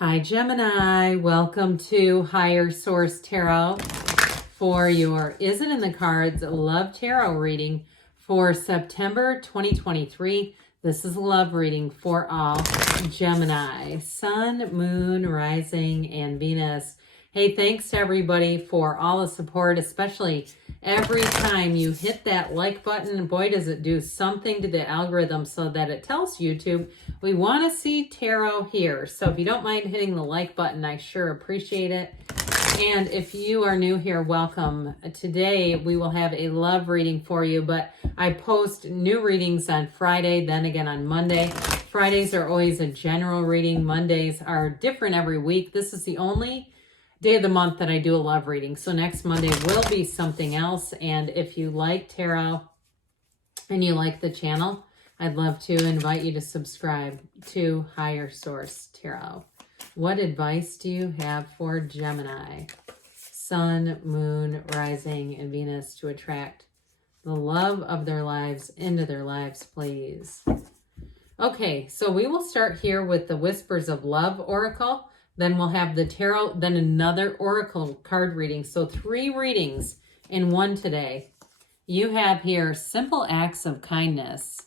Hi Gemini, welcome to Higher Source Tarot for your Is It in the Cards Love Tarot reading for September 2023. This is a love reading for all Gemini, Sun, Moon, Rising, and Venus. Hey, thanks to everybody for all the support, especially every time you hit that like button. Boy, does it do something to the algorithm so that it tells YouTube we want to see tarot here. So if you don't mind hitting the like button, I sure appreciate it. And if you are new here, welcome. Today we will have a love reading for you, but I post new readings on Friday, then again on Monday. Fridays are always a general reading. Mondays are different every week. This is the only day of the month that I do a love reading. So next Monday will be something else. And if you like tarot and you like the channel, I'd love to invite you to subscribe to Higher Source Tarot. What advice do you have for Gemini, Sun, Moon, Rising, and Venus to attract the love of their lives into their lives, please? Okay, so we will start here with the Whispers of Love Oracle. Then we'll have the tarot, then another oracle card reading. So 3 readings in one today. You have here simple acts of kindness.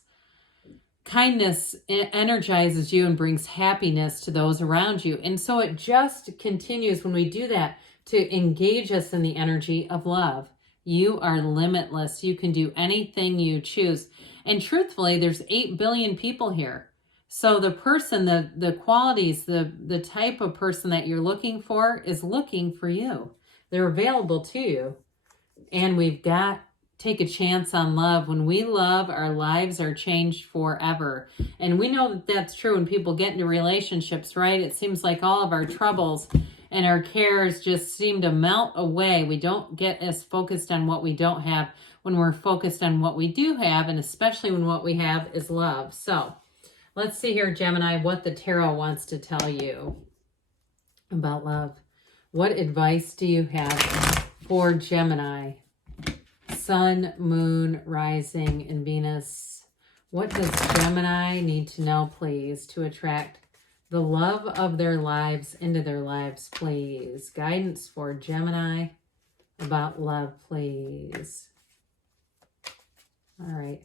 Kindness energizes you and brings happiness to those around you. And so it just continues when we do that to engage us in the energy of love. You are limitless. You can do anything you choose. And truthfully, there's 8 billion people here. So the person, the qualities, the type of person that you're looking for is looking for you. They're available to you. And we've got to take a chance on love. When we love, our lives are changed forever. And we know that that's true when people get into relationships, right? It seems like all of our troubles and our cares just seem to melt away. We don't get as focused on what we don't have when we're focused on what we do have, and especially when what we have is love. So let's see here, Gemini, what the tarot wants to tell you about love. What advice do you have for Gemini, Sun, Moon, Rising, and Venus? What does Gemini need to know, please, to attract the love of their lives into their lives, please? Guidance for Gemini about love, please. All right.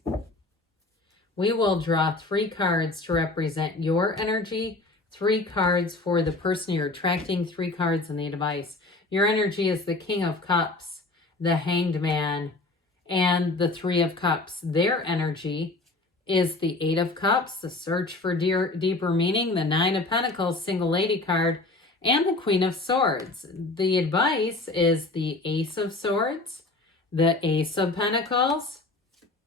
We will draw 3 cards to represent your energy, 3 cards for the person you're attracting, 3 cards in the advice. Your energy is the King of Cups, the Hanged Man, and the 3 of Cups. Their energy is the 8 of Cups, the search for deeper meaning, the 9 of Pentacles, single lady card, and the Queen of Swords. The advice is the Ace of Swords, the Ace of Pentacles,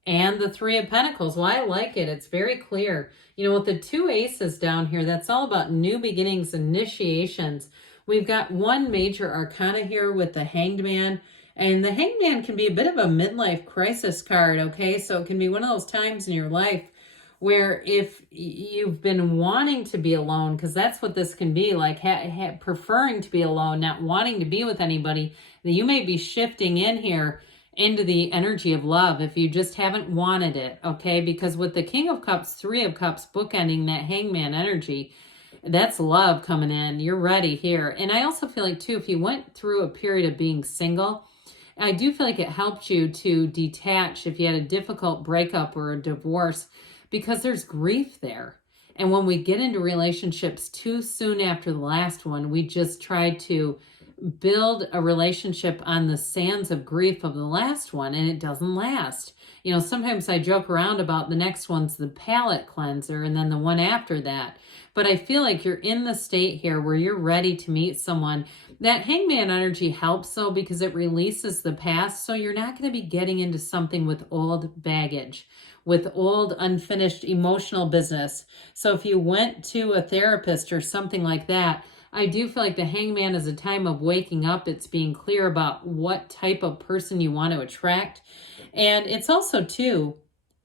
and the 3 of Pentacles. Well, I like it. It's very clear. You know, with the 2 aces down here, that's all about new beginnings, initiations. We've got 1 major arcana here with the Hanged Man. And the Hanged Man can be a bit of a midlife crisis card, okay? So it can be one of those times in your life where if you've been wanting to be alone, because that's what this can be, like preferring to be alone, not wanting to be with anybody, that you may be shifting in here into the energy of love if you just haven't wanted it, okay? Because with the King of Cups, 3 of Cups bookending that Hangman energy, that's love coming in. You're ready here. And I also feel like, too, if you went through a period of being single, I do feel like it helped you to detach if you had a difficult breakup or a divorce, because there's grief there. And when we get into relationships too soon after the last one, we just try to build a relationship on the sands of grief of the last one, and it doesn't last. You know, sometimes I joke around about the next one's the palate cleanser and then the one after that. But I feel like you're in the state here where you're ready to meet someone. That Hangman energy helps, though, because it releases the past. So you're not going to be getting into something with old baggage, with old unfinished emotional business. So if you went to a therapist or something like that, I do feel like the Hangman is a time of waking up. It's being clear about what type of person you want to attract. And it's also, too,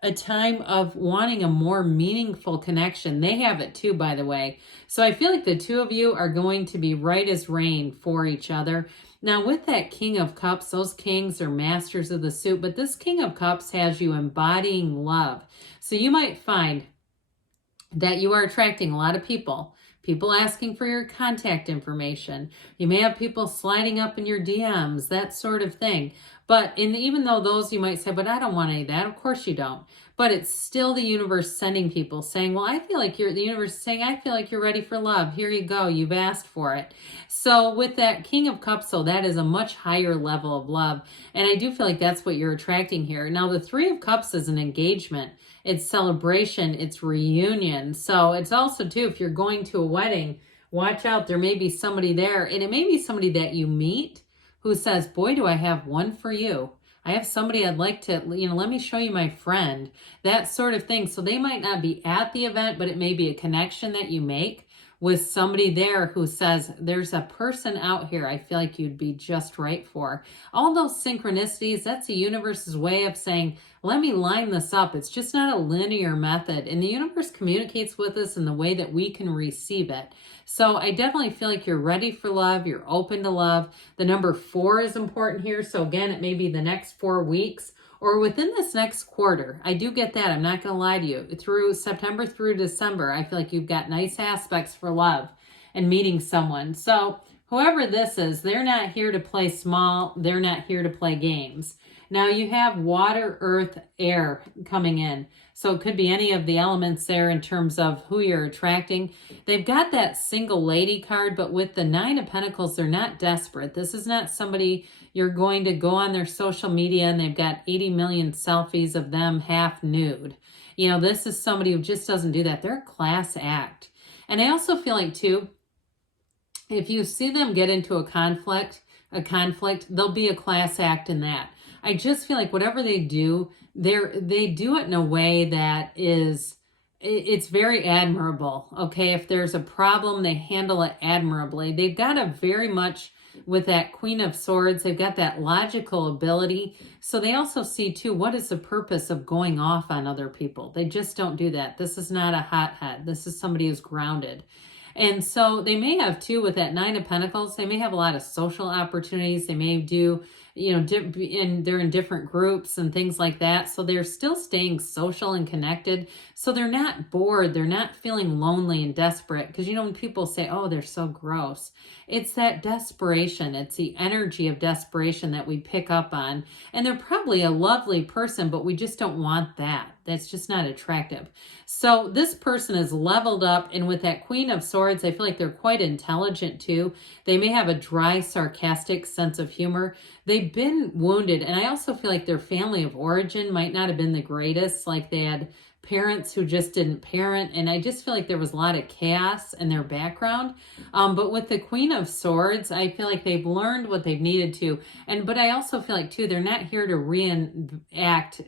a time of wanting a more meaningful connection. They have it too, by the way. So I feel like the 2 of you are going to be right as rain for each other. Now with that King of Cups, those kings are masters of the suit, but this King of Cups has you embodying love. So you might find that you are attracting a lot of people people asking for your contact information. You may have people sliding up in your DMs, that sort of thing. But even though those you might say, but I don't want any of that. Of course you don't. But it's still the universe sending people saying, well, I feel like the universe is saying, I feel like you're ready for love. Here you go. You've asked for it. So with that King of Cups, so that is a much higher level of love. And I do feel like that's what you're attracting here. Now, the Three of Cups is an engagement. It's celebration. It's reunion. So it's also, too, if you're going to a wedding, watch out. There may be somebody there. And it may be somebody that you meet who says, boy, do I have one for you. I have somebody I'd like to, let me show you my friend, that sort of thing. So they might not be at the event, but it may be a connection that you make with somebody there who says, there's a person out here I feel like you'd be just right for. All those synchronicities, that's the universe's way of saying, let me line this up. It's just not a linear method. And the universe communicates with us in the way that we can receive it. So I definitely feel like you're ready for love. You're open to love. The number 4 is important here. So again, it may be the next 4 weeks or within this next quarter. I do get that. I'm not going to lie to you. Through September through December, I feel like you've got nice aspects for love and meeting someone. So whoever this is, they're not here to play small. They're not here to play games. Now you have water, earth, air coming in. So it could be any of the elements there in terms of who you're attracting. They've got that single lady card, but with the 9 of Pentacles, they're not desperate. This is not somebody you're going to go on their social media and they've got 80 million selfies of them half nude. This is somebody who just doesn't do that. They're a class act. And I also feel like, too, if you see them get into a conflict, there'll be a class act in that. I just feel like whatever they do, they do it in a way that it's very admirable. Okay, if there's a problem, they handle it admirably. They've got a very much, with that Queen of Swords, they've got that logical ability. So they also see, too, what is the purpose of going off on other people? They just don't do that. This is not a hothead. This is somebody who's grounded. And so they may have, too, with that 9 of Pentacles, they may have a lot of social opportunities. They may do, they're in different groups and things like that. So they're still staying social and connected. So they're not bored. They're not feeling lonely and desperate. Because, when people say, oh, they're so gross, it's that desperation. It's the energy of desperation that we pick up on. And they're probably a lovely person, but we just don't want that. That's just not attractive. So this person is leveled up, and with that Queen of Swords, I feel like they're quite intelligent too. They may have a dry, sarcastic sense of humor. They've been wounded, and I also feel like their family of origin might not have been the greatest. Like they had parents who just didn't parent, and I just feel like there was a lot of chaos in their background. But with the Queen of Swords, I feel like they've learned what they've needed to. But I also feel like, too, they're not here to reenact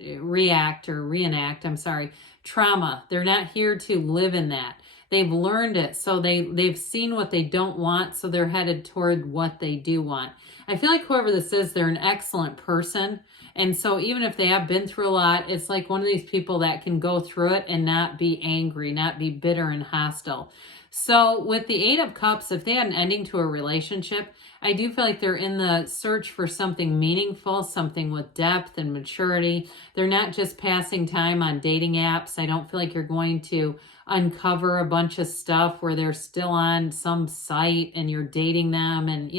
trauma. They're not here to live in that. They've learned it. So they've seen what they don't want, so they're headed toward what they do want. I feel like whoever this is, they're an excellent person. And so even if they have been through a lot, it's like one of these people that can go through it and not be angry, not be bitter and hostile. So with the 8 of Cups, if they had an ending to a relationship, I do feel like they're in the search for something meaningful, something with depth and maturity. They're not just passing time on dating apps. I don't feel like you're going to uncover a bunch of stuff where they're still on some site and you're dating them and,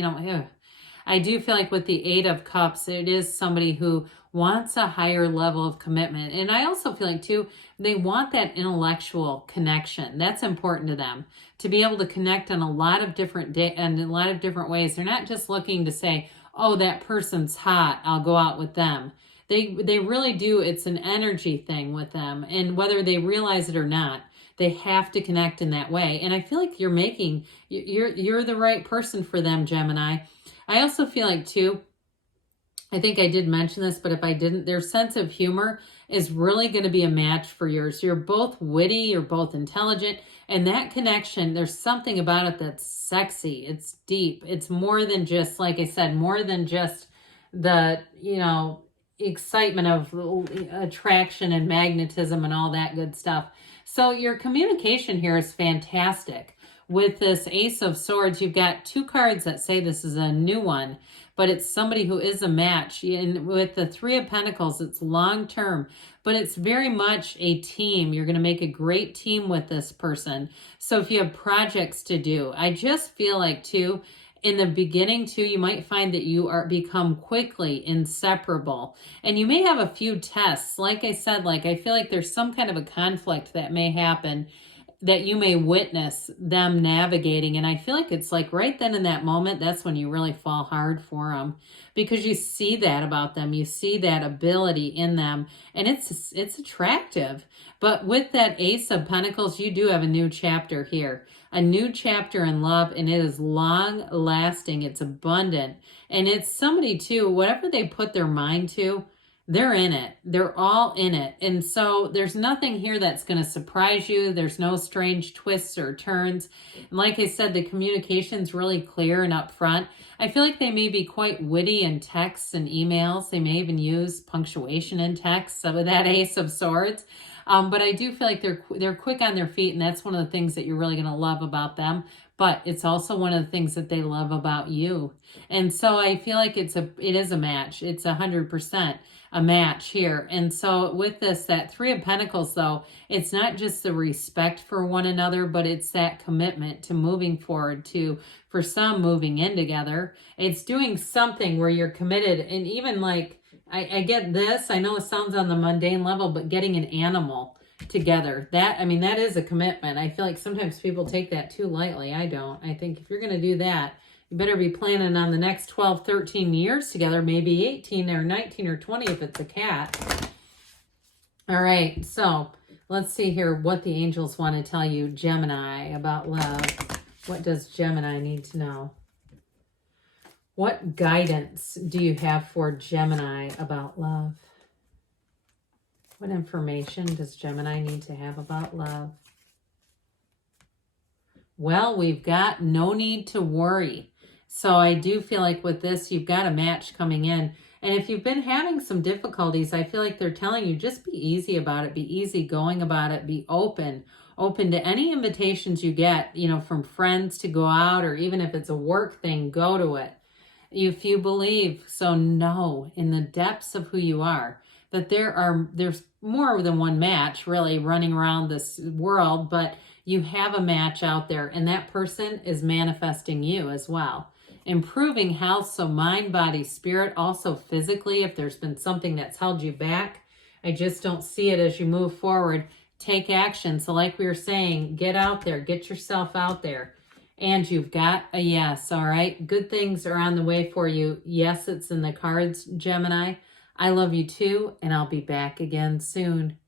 I do feel like with the 8 of Cups, it is somebody who wants a higher level of commitment. And I also feel like, too, they want that intellectual connection. That's important to them, to be able to connect on a lot of different ways. They're not just looking to say, oh, that person's hot, I'll go out with them. They really do. It's an energy thing with them. And whether they realize it or not, they have to connect in that way. And I feel like you're the right person for them, Gemini. I also feel like, too, I think I did mention this, but if I didn't, their sense of humor is really going to be a match for yours. You're both witty, you're both intelligent, and that connection, there's something about it that's sexy. It's deep. It's more than just, like I said, more than just the, excitement of attraction and magnetism and all that good stuff. So your communication here is fantastic. with this Ace of Swords, you've got two cards that say this is a new one, but it's somebody who is a match. And with the Three of Pentacles, it's long-term, but it's very much a team. You're going to make a great team with this person. So if you have projects to do, I just feel like too, in the beginning too, you might find that you become quickly inseparable, and you may have a few tests. Like I said, like I feel like there's some kind of a conflict that may happen that you may witness them navigating. And I feel like it's like right then in that moment, that's when you really fall hard for them, because you see that about them. You see that ability in them, and it's attractive. But with that Ace of Pentacles, you do have a new chapter here, a new chapter in love, and it is long lasting. It's abundant, and it's somebody too, whatever they put their mind to, they're in it. They're all in it. And so there's nothing here that's going to surprise you. There's no strange twists or turns. And like I said, the communication's really clear and upfront. I feel like they may be quite witty in texts and emails. They may even use punctuation in texts with that Ace of Swords. But I do feel like they're quick on their feet, and that's one of the things that you're really going to love about them. But it's also one of the things that they love about you. And so I feel like it is a match. It's 100% a match here. And so with this, that Three of Pentacles, though, it's not just the respect for one another, but it's that commitment to moving forward, to, for some, moving in together. It's doing something where you're committed. And even like, I get this, I know it sounds on the mundane level, but getting an animal together, that, I mean, that is a commitment. I feel like sometimes people take that too lightly. I don't. I think if you're going to do that, you better be planning on the next 12, 13 years together, maybe 18 or 19 or 20 if it's a cat. All right, so let's see here what the angels want to tell you, Gemini, about love. What does Gemini need to know? What guidance do you have for Gemini about love? What information does Gemini need to have about love? Well, we've got no need to worry. So I do feel like with this, you've got a match coming in. And if you've been having some difficulties, I feel like they're telling you just be easy about it, be easy going about it, be open to any invitations you get, you know, from friends to go out, or even if it's a work thing, go to it. If you believe, so know in the depths of who you are that there's more than one match really running around this world, but you have a match out there, and that person is manifesting you as well. Improving health, so mind, body, spirit, also physically, if there's been something that's held you back. I just don't see it as you move forward. Take action. So like we were saying, get out there, get yourself out there. And you've got a yes, all right? Good things are on the way for you. Yes, it's in the cards, Gemini. I love you too, and I'll be back again soon.